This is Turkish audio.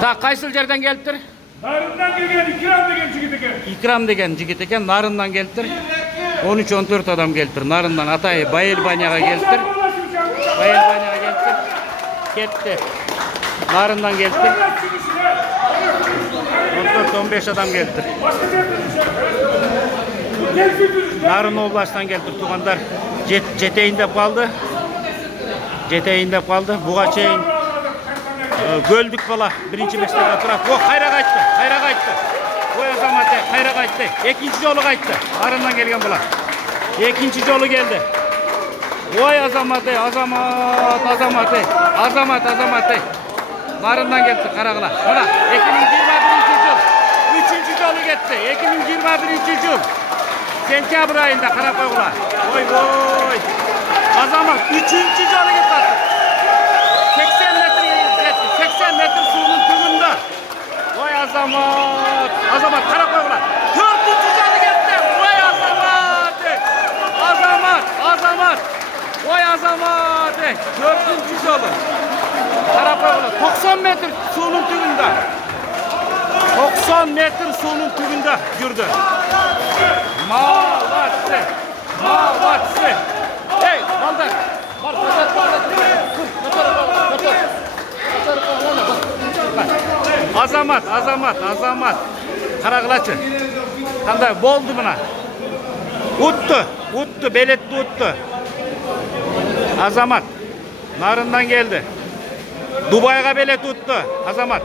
Ta qaysil yerden geliptir? Narından gelgen, ikram degen jigit eken. İkram degen jigit eken, narından geliptir. 13-14 adam geliptir. Narından Atay Bayelbanyaga geliptir. Bayelbanyaga geliptir. Ketti. Narından geliptir. 14-15 adam geliptir. Narın Oblaş'tan geliptir. Tuğanlar jeteğinde kaldı. Jeteğinde kaldı. Buğa çeyin. Göldük bala. Birinci meslekte turak. O hayra kayıttı. Hayra kayıttı. O azamatı hayra kayıttı. İkinci yolu kayıttı. Narından gelgen bala. İkinci yolu geldi. Vay azamatı, azamat, azamatı, azamat, azamatı. Narından geldi Karagıla. Bana 2021 yıl. Üçüncü yolu gitti. 2021 yıl. Sentyabr ayında Karakoyuk'la. Oy oy. Azamat üçüncü yolu gitti. 80 metre gitti. 80 metre suyun tümünde. Vay azamat. Azamat Karakoyuk'la. Dördüncü yolu gitti. Vay azamat. Azamat. Azamat. Vay azamat. Dördüncü yolu. Karakoyuk'la. 90 metre suyun tümünde. 90 metre suyun tümünde yürüdü. Malatsı. Malatsı. Hey baldan. Bal azamat, azamat, azamat. Karagılaçı. Kanda boldu buna. Uttu, uttu, beletti uttu. Azamat. Narından geldi. Dubai'ga belet uttu. Azamat.